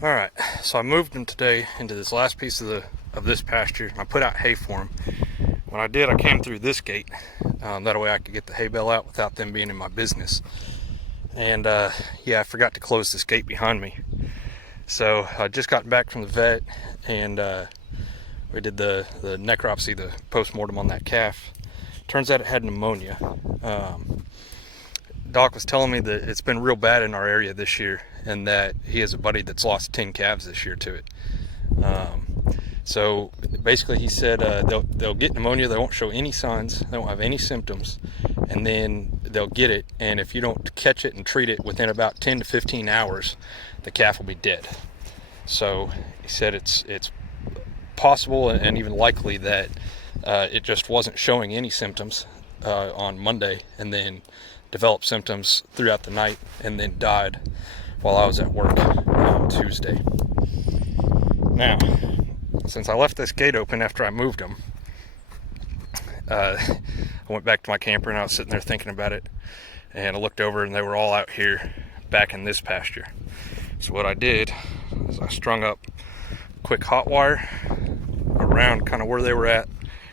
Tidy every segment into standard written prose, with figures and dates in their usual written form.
All right, so I moved them today into this last piece of this pasture. I put out hay for them. When I did, I came through this gate. That way I could get the hay bale out without them being in my business. And yeah, I forgot to close this gate behind me. So I just got back from the vet, and we did the necropsy, the post-mortem on that calf. Turns out it had pneumonia. Doc was telling me that it's been real bad in our area this year, and that he has a buddy that's lost 10 calves this year to it. So basically, he said they'll get pneumonia. They won't show any signs. They won't have any symptoms, and then they'll get it. And if you don't catch it and treat it within about 10 to 15 hours, the calf will be dead. So he said it's possible and even likely that it just wasn't showing any symptoms on Monday, and then developed symptoms throughout the night, and then died while I was at work on Tuesday. Now, since I left this gate open after I moved them, I went back to my camper and I was sitting there thinking about it, and I looked over and they were all out here back in this pasture. So what I did is I strung up quick hot wire around kind of where they were at,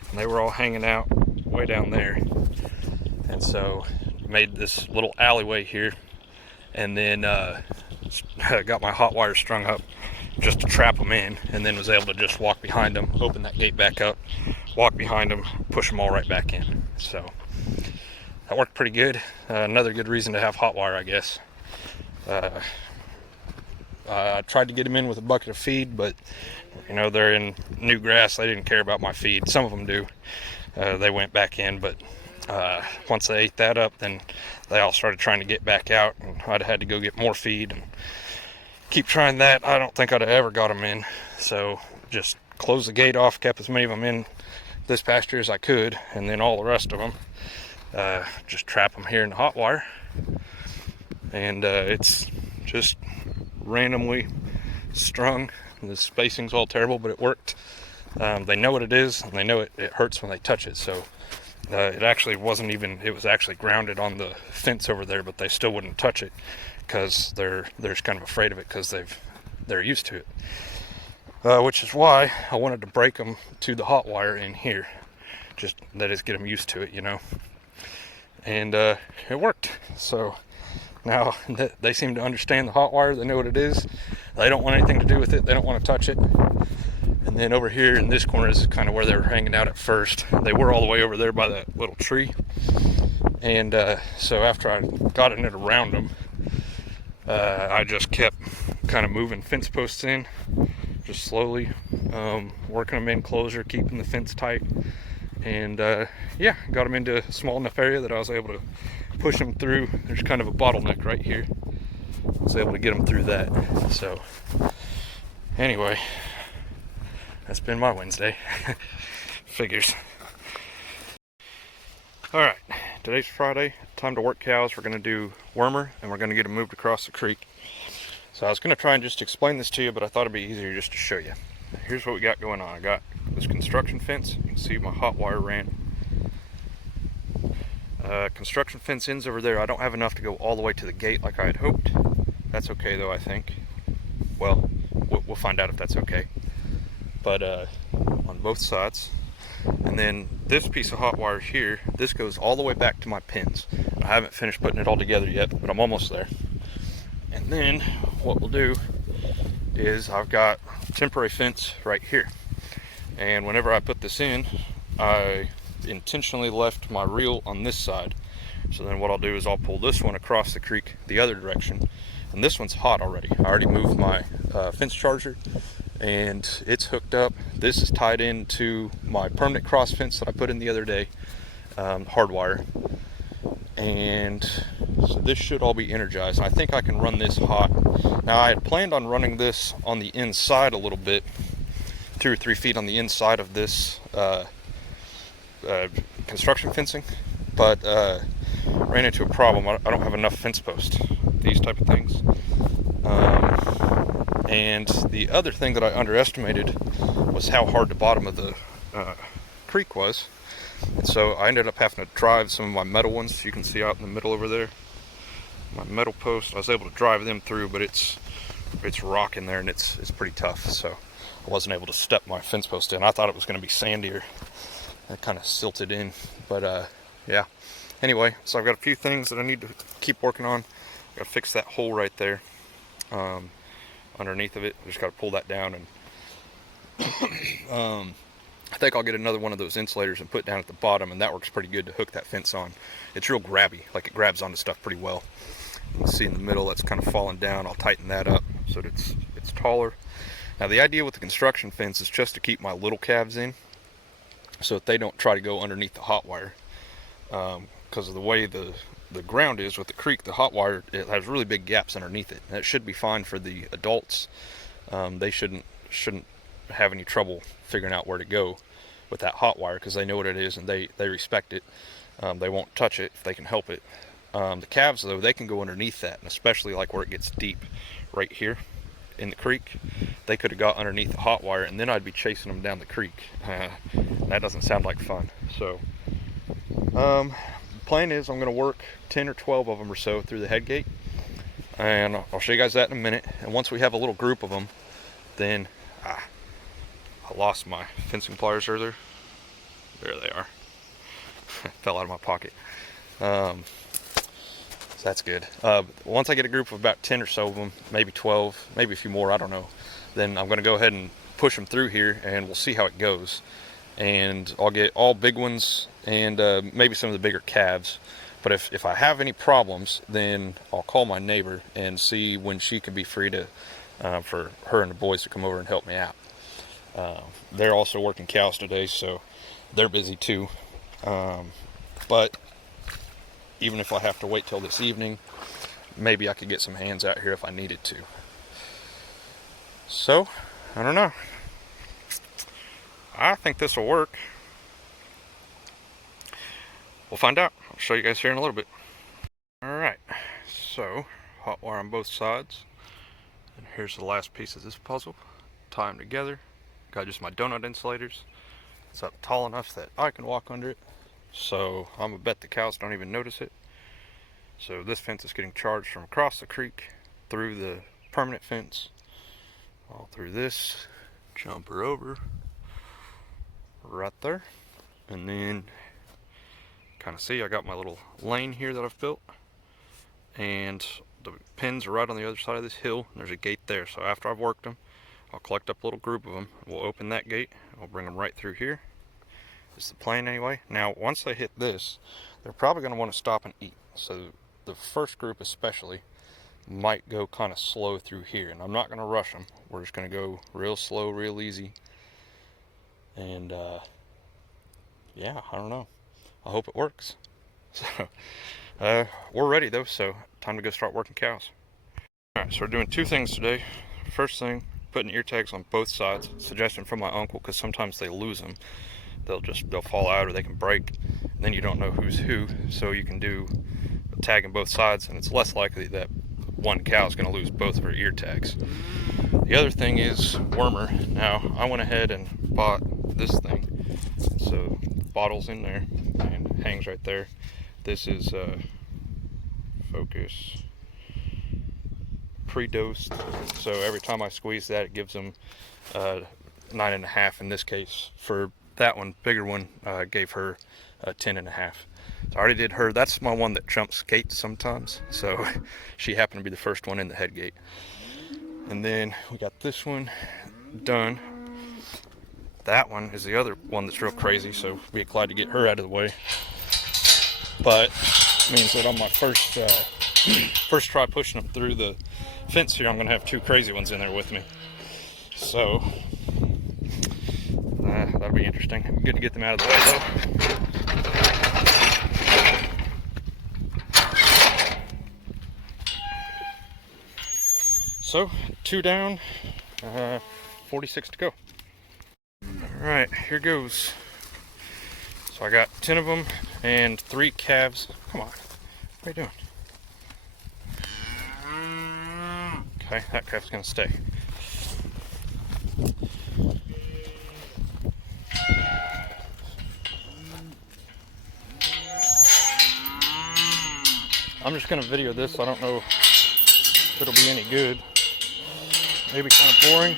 and they were all hanging out way down there. And so made this little alleyway here, and then got my hot wire strung up just to trap them in, and then was able to just walk behind them, open that gate back up, walk behind them, push them all right back in. So that worked pretty good. Another good reason to have hot wire, I guess. I tried to get them in with a bucket of feed, but you know, they're in new grass. They didn't care about my feed. Some of them do. They went back in, but once they ate that up, then they all started trying to get back out, and I'd had to go get more feed and keep trying that. I don't think I'd have ever got them in, so just closed the gate off, kept as many of them in this pasture as I could, and then all the rest of them just trap them here in the hot wire. And it's just randomly strung. The spacing's all terrible, but it worked. They know what it is, and they know it hurts when they touch it. So it actually wasn't even, it was actually grounded on the fence over there, but they still wouldn't touch it because they're just kind of afraid of it because they're used to it. Which is why I wanted to break them to the hot wire in here, just that is, get them used to it, you know. And it worked. So now they seem to understand the hot wire. They know what it is. They don't want anything to do with it. They don't want to touch it. And then over here in this corner is kind of where they were hanging out at first. They were all the way over there by that little tree. And so after I got it around them, I just kept kind of moving fence posts in, just slowly working them in closer, keeping the fence tight. And yeah, got them into a small enough area that I was able to push them through. There's kind of a bottleneck right here. I was able to get them through that. So anyway, that's been my Wednesday. Figures. Alright, today's Friday. Time to work cows. We're going to do wormer, and we're going to get them moved across the creek. So I was going to try and just explain this to you, but I thought it'd be easier just to show you. Here's what we got going on. I got this construction fence. You can see my hot wire ran. Construction fence ends over there. I don't have enough to go all the way to the gate like I had hoped. That's okay though, I think. Well, we'll find out if that's okay. But on both sides. And then this piece of hot wire here, this goes all the way back to my pins. I haven't finished putting it all together yet, but I'm almost there. And then what we'll do is I've got temporary fence right here. And whenever I put this in, I intentionally left my reel on this side. So then what I'll do is I'll pull this one across the creek the other direction. And this one's hot already. I already moved my fence charger, and it's hooked up. This is tied into my permanent cross fence that I put in the other day, hardwire. And so this should all be energized. I think I can run this hot. Now I had planned on running this on the inside a little bit, 2 or 3 feet on the inside of this construction fencing, but ran into a problem. I don't have enough fence posts, these type of things. And the other thing that I underestimated was how hard the bottom of the creek was. And so I ended up having to drive some of my metal ones. You can see out in the middle over there, my metal post. I was able to drive them through, but it's it's rock in there and it's pretty tough, so I wasn't able to step my fence post in. I thought it was going to be sandier. It kind of silted in, but yeah. Anyway, so I've got a few things that I need to keep working on. I got to fix that hole right there underneath of it. I just got to pull that down, and I think I'll get another one of those insulators and put down at the bottom, and that works pretty good to hook that fence on. It's real grabby, like it grabs onto stuff pretty well. You can see in the middle that's kind of falling down. I'll tighten that up so that it's taller. Now the idea with the construction fence is just to keep my little calves in, so that they don't try to go underneath the hot wire. Because of the way the ground is with the creek, the hot wire, it has really big gaps underneath it. And it should be fine for the adults. They shouldn't have any trouble figuring out where to go with that hot wire, because they know what it is and they respect it. They won't touch it if they can help it. The calves, though, they can go underneath that, and especially like where it gets deep right here in the creek, they could have got underneath the hot wire, and then I'd be chasing them down the creek. That doesn't sound like fun. So the plan is I'm going to work 10 or 12 of them or so through the head gate, and I'll show you guys that in a minute. And once we have a little group of them, then I lost my fencing pliers earlier. There they are. Fell out of my pocket. So that's good. Once I get a group of about 10 or so of them, maybe 12, maybe a few more, I don't know, then I'm going to go ahead and push them through here, and we'll see how it goes. And I'll get all big ones and maybe some of the bigger calves. But if I have any problems, then I'll call my neighbor and see when she can be free to for her and the boys to come over and help me out. They're also working cows today, so they're busy too. But even if I have to wait till this evening, maybe I could get some hands out here if I needed to. So, I don't know. I think this will work. We'll find out. I'll show you guys here in a little bit. Alright, so hot wire on both sides. And here's the last piece of this puzzle. Tie them together. Got just my donut insulators. It's up tall enough that I can walk under it. So I'm gonna bet the cows don't even notice it. So this fence is getting charged from across the creek through the permanent fence, all through this, jump her over right there, and then kind of see I got my little lane here that I've built, and the pins are right on the other side of this hill, and there's a gate there. So after I've worked them, I'll collect up a little group of them, we'll open that gate, and we'll bring them right through here. It's the plan anyway. Now once they hit this, they're probably going to want to stop and eat. So the first group especially might go kind of slow through here, and I'm not going to rush them. We're just going to go real slow, real easy. And yeah, I don't know. I hope it works. So we're ready though, so time to go start working cows. Alright, so we're doing two things today. First thing, putting ear tags on both sides. Suggestion from my uncle, because sometimes they lose them. They'll fall out or they can break, and then you don't know who's who. So you can do a tag on both sides, and it's less likely that one cow is going to lose both of her ear tags. The other thing is wormer. Now I went ahead and bought this thing. So the bottle's in there and hangs right there. This is focus pre-dosed. So every time I squeeze that, it gives them 9.5 in this case. For that one, bigger one, gave her 10.5. So I already did her. That's my one that jumps gates sometimes. So she happened to be the first one in the head gate. And then we got this one done. That one is the other one that's real crazy, so we're glad to get her out of the way. But it means that on my first first try pushing them through the fence here, I'm going to have two crazy ones in there with me. So that'll be interesting. Good to get them out of the way though. So 2 down, 46 to go. Alright, here goes. So I got 10 of them and 3 calves. Come on, what are you doing? Okay, that calf's gonna stay. I'm just gonna video this. I don't know if it'll be any good. maybe kind of boring,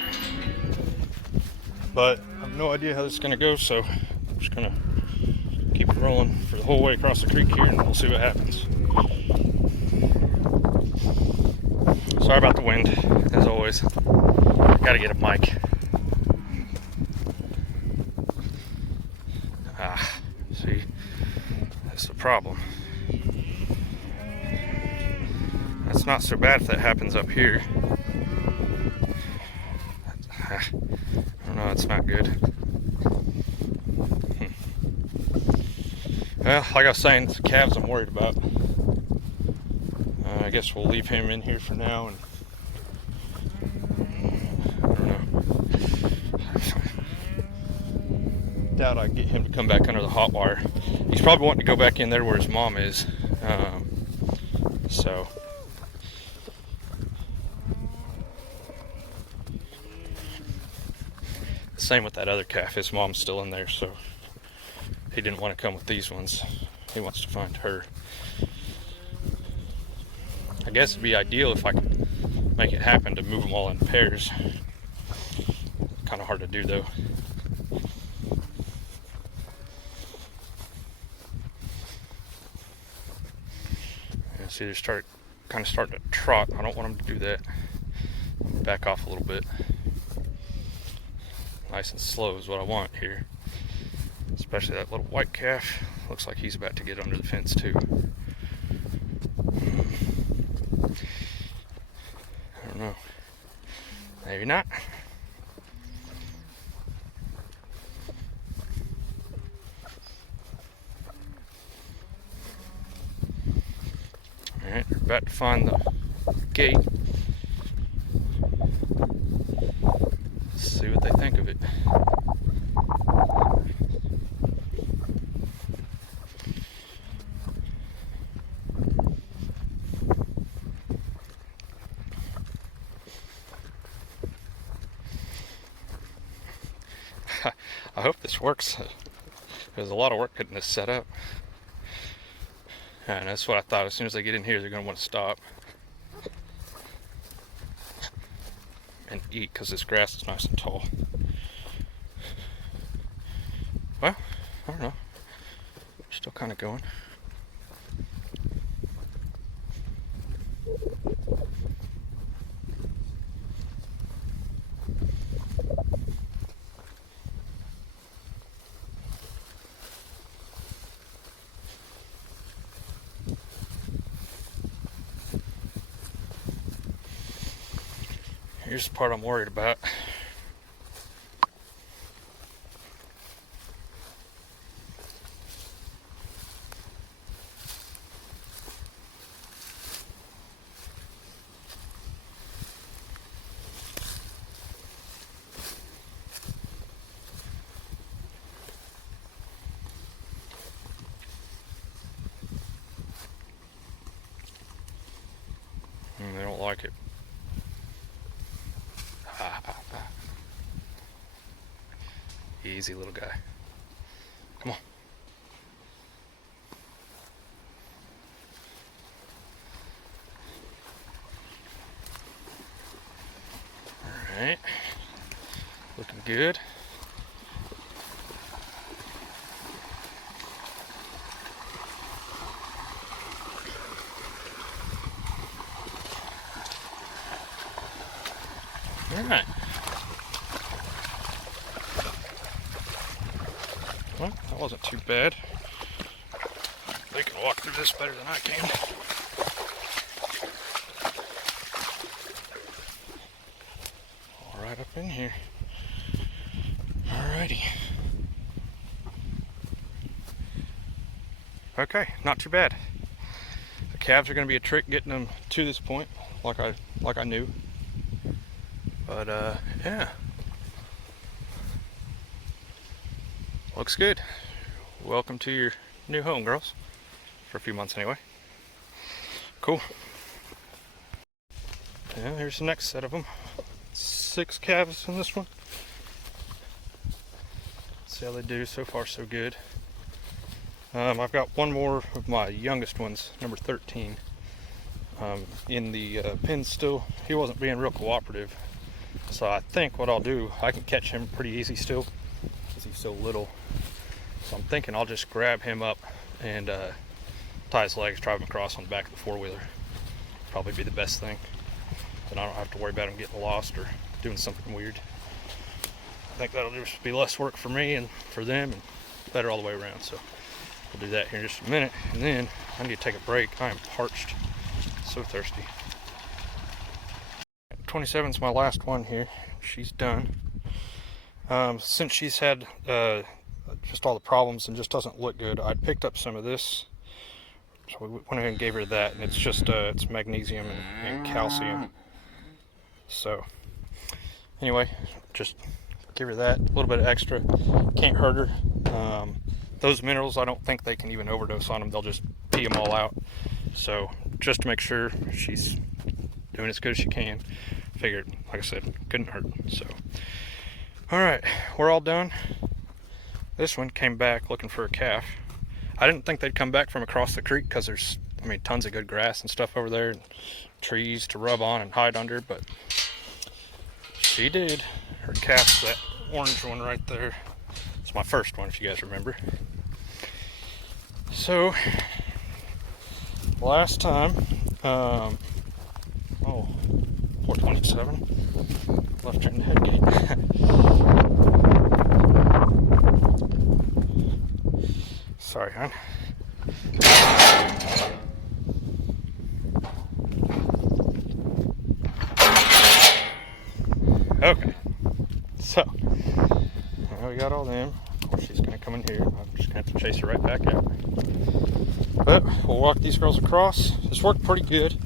but I have no idea how this is going to go, so I'm just going to keep it rolling for the whole way across the creek here, and we'll see what happens. Sorry about the wind, as always. Gotta get a mic. See, that's the problem. That's not so bad if that happens up here. I don't know, it's not good. Well, like I was saying, it's the calves I'm worried about. I guess we'll leave him in here for now, and I don't know. Doubt I can get him to come back under the hot wire. He's probably wanting to go back in there where his mom is. So same with that other calf. His mom's still in there, so he didn't want to come with these ones. He wants to find her. I guess it'd be ideal if I could make it happen to move them all in pairs. Kind of hard to do though. And see, they're kind of starting to trot. I don't want them to do that. Back off a little bit. Nice and slow is what I want here. Especially that little white calf. Looks like he's about to get under the fence too. I don't know. Maybe not. Alright, we're about to find the gate. Let's see what they think of it. I hope this works. There's a lot of work getting this set up. And that's what I thought. As soon as they get in here, they're going to want to stop and eat because this grass is nice and tall. Well, I don't know. We're still kind of going. Here's the part I'm worried about. They don't like it. Easy little guy. Come on. Alright. Looking good. Alright. Well, that wasn't too bad. They can walk through this better than I can. All right up in here. Alrighty. Okay, not too bad. The calves are going to be a trick getting them to this point, like I knew. But yeah. Looks good. Welcome to your new home, girls. For a few months anyway. Cool. Yeah, here's the next set of them. 6 calves in this one. See how they do. So far so good. I've got one more of my youngest ones, number 13, in the pen still. He wasn't being real cooperative. So I think what I'll do, I can catch him pretty easy still, because he's so little. So I'm thinking I'll just grab him up and tie his legs, drive him across on the back of the four-wheeler. Probably be the best thing. Then I don't have to worry about him getting lost or doing something weird. I think that'll just be less work for me and for them, and better all the way around. So we'll do that here in just a minute, and then I need to take a break. I am parched, so thirsty. 27 is my last one here. She's done. Since she's had just all the problems and just doesn't look good, I picked up some of this. So we went ahead and gave her that, and it's just it's magnesium and calcium. So anyway, just give her that, a little bit of extra. Can't hurt her. Those minerals, I don't think they can even overdose on them. They'll just pee them all out. So just to make sure she's doing as good as she can, figured, like I said, couldn't hurt. So all right, we're all done. This one came back looking for a calf. I didn't think they'd come back from across the creek because there's, I mean, tons of good grass and stuff over there, and trees to rub on and hide under, but she did. Her calf's that orange one right there. It's my first one, if you guys remember. So last time, 427, left turn the head gate. Sorry, hon. Okay, so now we got all them. Of course, she's gonna come in here. I'm just gonna have to chase her right back out. But we'll walk these girls across. This worked pretty good.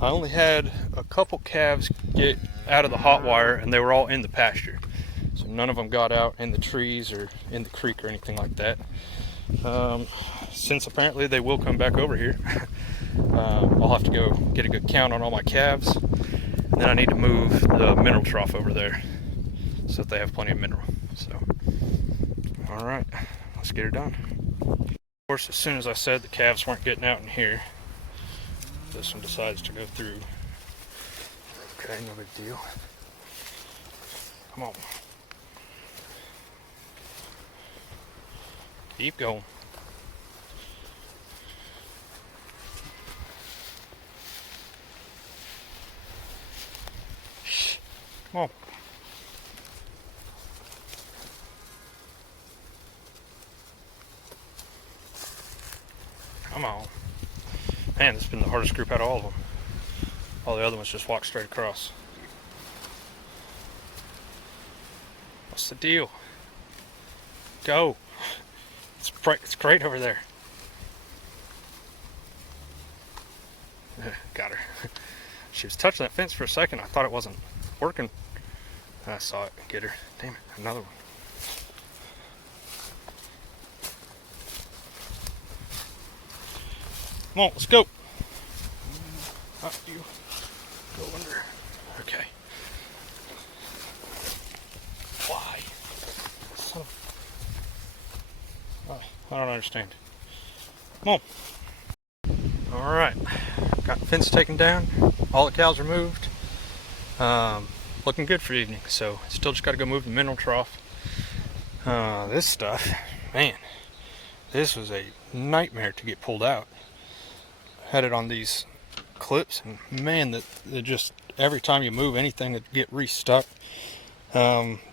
I only had a couple calves get out of the hot wire, and they were all in the pasture. So none of them got out in the trees or in the creek or anything like that. Since apparently they will come back over here, I'll have to go get a good count on all my calves, and then I need to move the mineral trough over there so that they have plenty of mineral. So, all right, let's get her done. Of course, as soon as I said the calves weren't getting out in here, this one decides to go through. Okay, no big deal. Come on. Keep going. Come on. Come on. Man, this has been the hardest group out of all of them. All the other ones just walk straight across. What's the deal? Go. It's great over there. Got her. She was touching that fence for a second. I thought it wasn't working. I saw it. Get her. Damn it. Another one. Come on, let's go. You go under. Okay. Why? Son of... I don't understand. Come on. Alright. Got the fence taken down. All the cows removed. Looking good for evening. So still just got to go move the mineral trough. This stuff, man, this was a nightmare to get pulled out. Had it on these clips, and man, that just every time you move anything, it get restuck.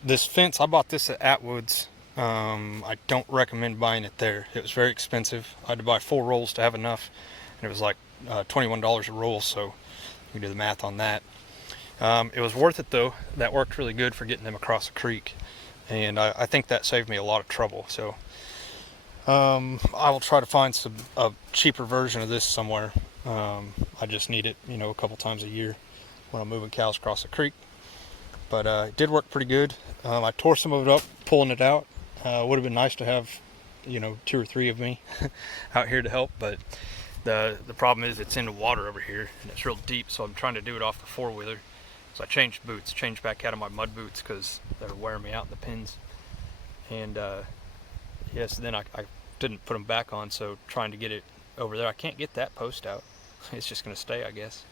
This fence, I bought this at Atwood's. I don't recommend buying it there. It was very expensive. I had to buy 4 rolls to have enough, and it was like $21 a roll, so you can do the math on that. It was worth it though. That worked really good for getting them across the creek, and I think that saved me a lot of trouble. So I will try to find a cheaper version of this somewhere. I just need it, a couple times a year when I'm moving cows across the creek. But it did work pretty good. I tore some of it up pulling it out. Would have been nice to have 2 or 3 of me out here to help, but the problem is it's in the water over here and it's real deep, so I'm trying to do it off the 4-wheeler. So I changed boots, changed back out of my mud boots because they were wearing me out in the pins. And yes, then I didn't put them back on, so trying to get it over there. I can't get that post out. It's just going to stay, I guess.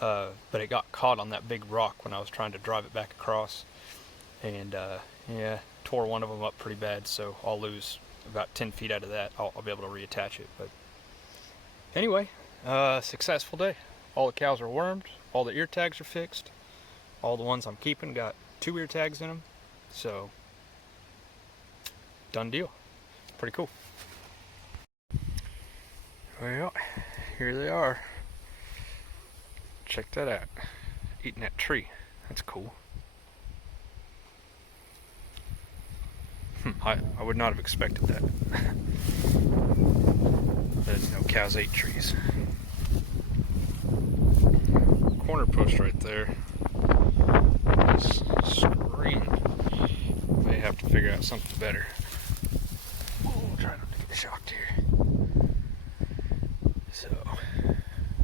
but it got caught on that big rock when I was trying to drive it back across, and yeah, tore one of them up pretty bad. So I'll lose about 10 feet out of that. I'll be able to reattach it. But anyway, successful day. All the cows are wormed. All the ear tags are fixed. All the ones I'm keeping got 2 ear tags in them. So done deal. Pretty cool. Well, here they are. Check that out. Eating that tree. That's cool. I would not have expected that. I didn't know cows ate trees. Corner post right there is screaming. May have to figure out something better. Oh, try not to get shocked here. So,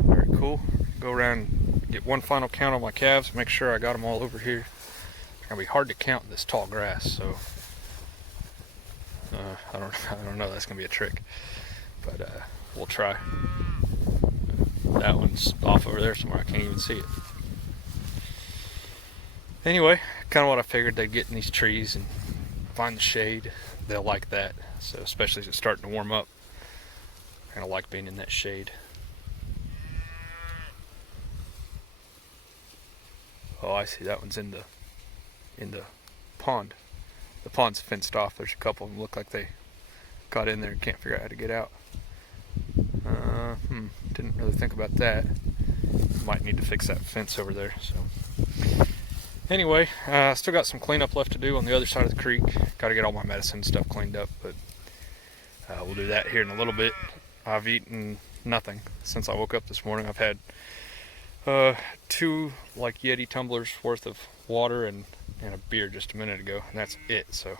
very cool. Go around and get one final count on my calves. Make sure I got them all over here. It's gonna be hard to count this tall grass, so I don't know. That's gonna be a trick, but we'll try. That one's off over there somewhere. I can't even see it. Anyway, kind of what I figured they'd get in these trees and find the shade. They'll like that. So especially as it's starting to warm up, they're gonna like being in that shade. Oh, I see. That one's in the pond. The pond's fenced off. There's a couple of them look like they got in there and can't figure out how to get out. Didn't really think about that. Might need to fix that fence over there. So anyway, still got some cleanup left to do on the other side of the creek. Got to get all my medicine stuff cleaned up, but we'll do that here in a little bit. I've eaten nothing since I woke up this morning. I've had 2 like Yeti tumblers worth of water and a beer just a minute ago, and that's it. So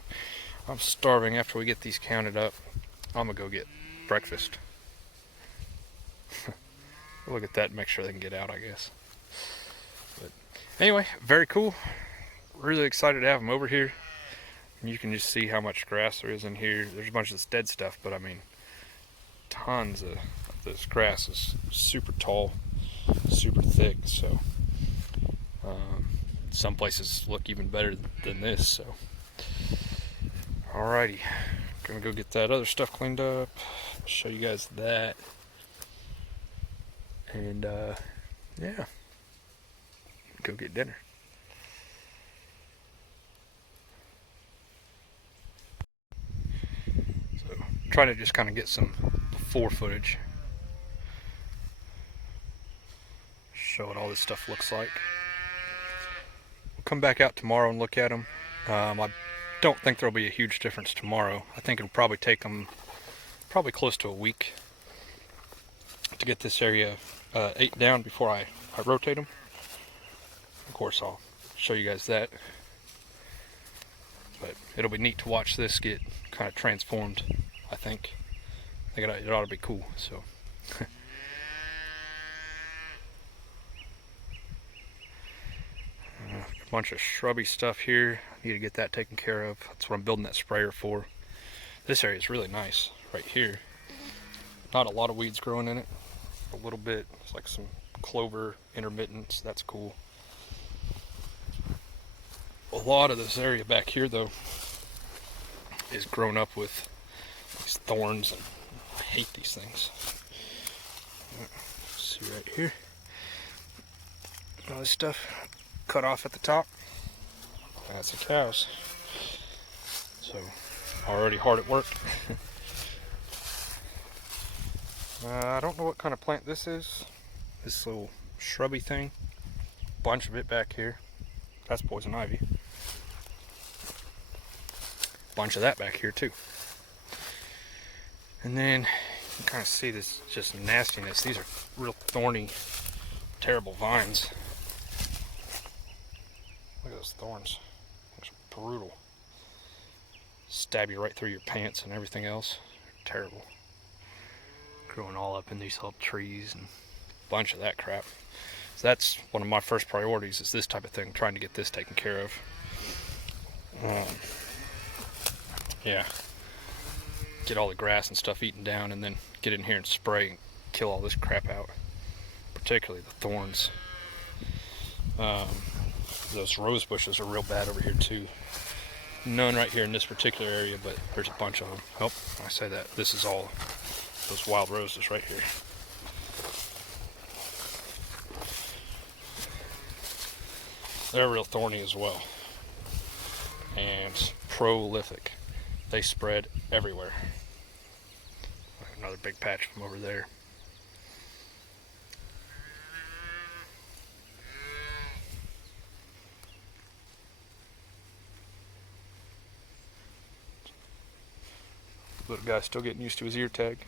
I'm starving. After we get these counted up, I'm gonna go get breakfast. Look at that and make sure they can get out, I guess. But anyway, very cool. Really excited to have them over here. And you can just see how much grass there is in here. There's a bunch of this dead stuff, but I mean, tons of this grass is super tall, super thick. So some places look even better than this. So alrighty, gonna go get that other stuff cleaned up. Show you guys that. And yeah, go get dinner. So trying to just kind of get some before footage, show what all this stuff looks like. We'll come back out tomorrow and look at them. I don't think there'll be a huge difference tomorrow. I think it'll probably take them probably close to a week to get this area ate down before I rotate them. Of course, I'll show you guys that. But it'll be neat to watch this get kind of transformed, I think. I think it ought to be cool, so. A bunch of shrubby stuff here. I need to get that taken care of. That's what I'm building that sprayer for. This area is really nice right here. Not a lot of weeds growing in it. A little bit. It's like some clover intermittents. That's cool. A lot of this area back here, though, is grown up with these thorns, and I hate these things. See right here. All this stuff cut off at the top. That's the cows. So already hard at work. I don't know what kind of plant this is. This little shrubby thing. Bunch of it back here. That's poison ivy. Bunch of that back here too. And then you can kind of see this just nastiness. These are real thorny, terrible vines. Look at those thorns. It's brutal. Stab you right through your pants and everything else. Terrible. Growing all up in these little trees and a bunch of that crap. So that's one of my first priorities, is this type of thing, trying to get this taken care of. Yeah. Get all the grass and stuff eaten down, and then get in here and spray and kill all this crap out. Particularly the thorns. Those rose bushes are real bad over here too. None right here in this particular area, but there's a bunch of them. Oh, I say that. This is all those wild roses right here. They're real thorny as well. And prolific. They spread everywhere. Another big patch of them over there. Little guy's still getting used to his ear tag.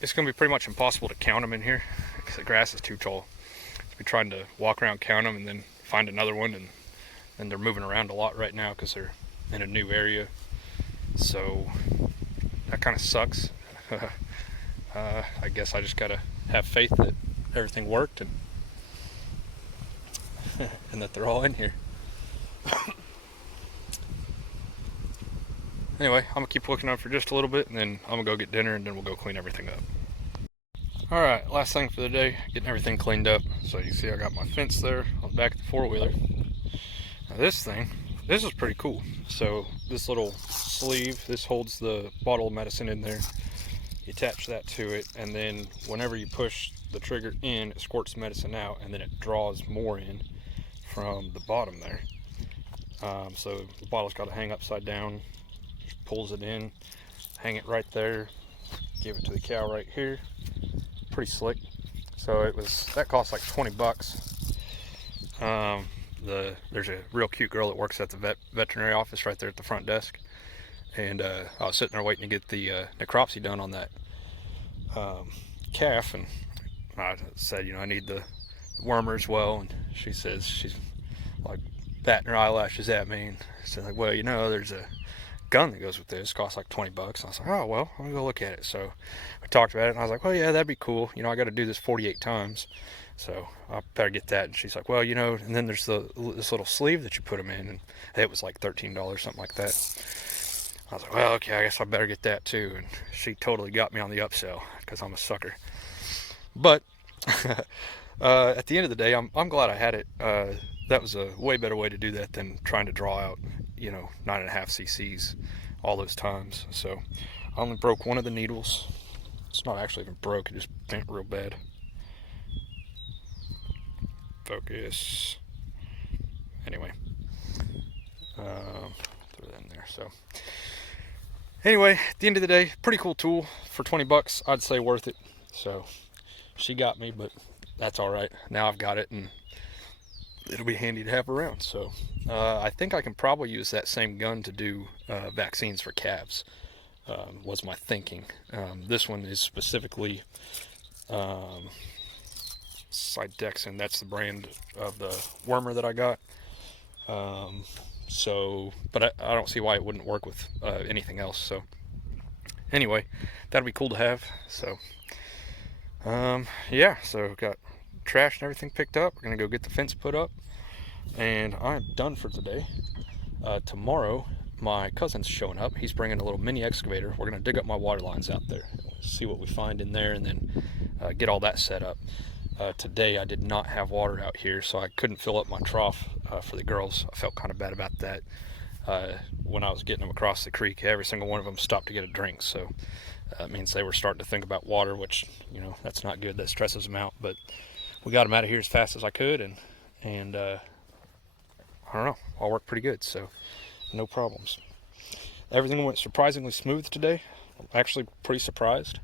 It's going to be pretty much impossible to count them in here because the grass is too tall. We're trying to walk around, count them, and then find another one, and they're moving around a lot right now because they're in a new area. So that kind of sucks. I guess I just gotta have faith that everything worked and and that they're all in here. Anyway, I'm gonna keep looking up for just a little bit, and then I'm gonna go get dinner, and then we'll go clean everything up. All right, last thing for the day, getting everything cleaned up. So you see I got my fence there on the back of the four-wheeler. Now this is pretty cool. So this little sleeve, this holds the bottle of medicine in there. You attach that to it, and then whenever you push the trigger in, it squirts medicine out, and then it draws more in from the bottom there. So the bottle's got to hang upside down. Just pulls it in, hang it right there, give it to the cow right here. Pretty slick. So that cost like 20 bucks. There's a real cute girl that works at the veterinary office right there at the front desk, and I was sitting there waiting to get the necropsy done on that calf, and I said, I need the wormer as well, and she says, she's like batting her eyelashes at me, and said, like, well, there's a gun that goes with this, costs like 20 bucks. And I was like, oh, well, I'm gonna go look at it. So we talked about it, and I was like, well, yeah, that'd be cool. I got to do this 48 times, so I better get that. And she's like, well, and then there's this little sleeve that you put them in, and it was like $13, something like that. I was like, well, okay, I guess I better get that too. And she totally got me on the upsell because I'm a sucker. But at the end of the day, I'm glad I had it. That was a way better way to do that than trying to draw out 9.5 cc's all those times. So I only broke one of the needles. It's not actually even broke, it just bent real bad. Focus. Anyway, throw that in there. So anyway, at the end of the day, pretty cool tool. For 20 bucks, I'd say worth it. So she got me, but that's all right. Now I've got it, and it'll be handy to have around. So I think I can probably use that same gun to do vaccines for calves, was my thinking. This one is specifically Sidexin. That's the brand of the wormer that I got. But I don't see why it wouldn't work with anything else. So anyway, that'll be cool to have. So yeah, so got trash and everything picked up. We're gonna go get the fence put up, and I'm done for today. Tomorrow my cousin's showing up. He's bringing a little mini excavator. We're gonna dig up my water lines out there, see what we find in there, and then get all that set up. Today I did not have water out here, so I couldn't fill up my trough for the girls. I felt kind of bad about that. When I was getting them across the creek, every single one of them stopped to get a drink, so that means they were starting to think about water, which that's not good. That stresses them out. But we got them out of here as fast as I could, and I don't know, all worked pretty good, so no problems. Everything went surprisingly smooth today. I'm actually pretty surprised.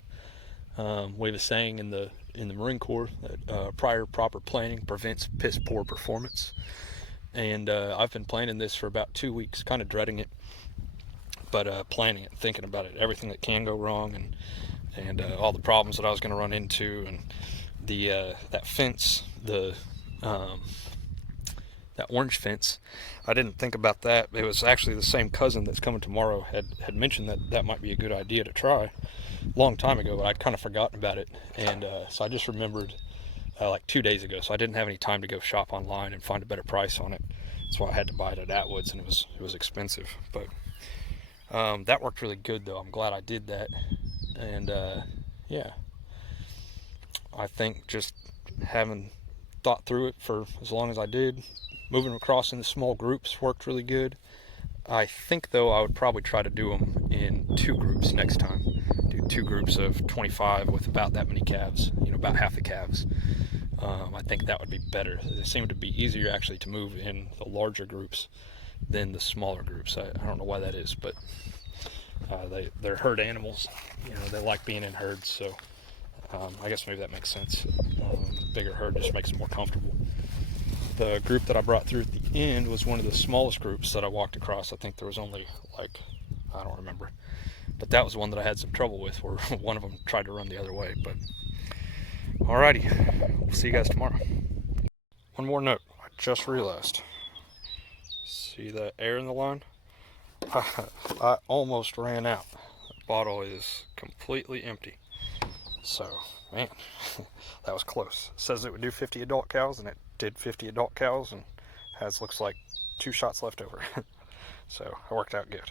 We have a saying in the Marine Corps that prior proper planning prevents piss poor performance, and I've been planning this for about 2 weeks, kind of dreading it, but planning it, thinking about it, everything that can go wrong, and all the problems that I was going to run into, and that fence, that orange fence. I didn't think about that. It was actually the same cousin that's coming tomorrow had mentioned that might be a good idea to try a long time ago, but I'd kind of forgotten about it, and so I just remembered like 2 days ago. So I didn't have any time to go shop online and find a better price on it. That's why I had to buy it at Atwood's, and it was expensive. But That worked really good though. I'm glad I did that. And yeah, I think just having thought through it for as long as I did, moving them across into small groups worked really good. I think though I would probably try to do them in 2 groups next time. Do 2 groups of 25 with about that many calves, about half the calves. I think that would be better. They seem to be easier actually to move in the larger groups than the smaller groups. I don't know why that is, but they're herd animals. They like being in herds, so I guess maybe that makes sense. Bigger herd just makes them more comfortable. The group that I brought through at the end was one of the smallest groups that I walked across. I think there was only I don't remember, but that was one that I had some trouble with, where one of them tried to run the other way. But alrighty, we'll see you guys tomorrow. One more note, I just realized. See the air in the line? I almost ran out. The bottle is completely empty. So, man, that was close. It says it would do 50 adult cows, and it did 50 adult cows, and looks like 2 shots left over. So, it worked out good.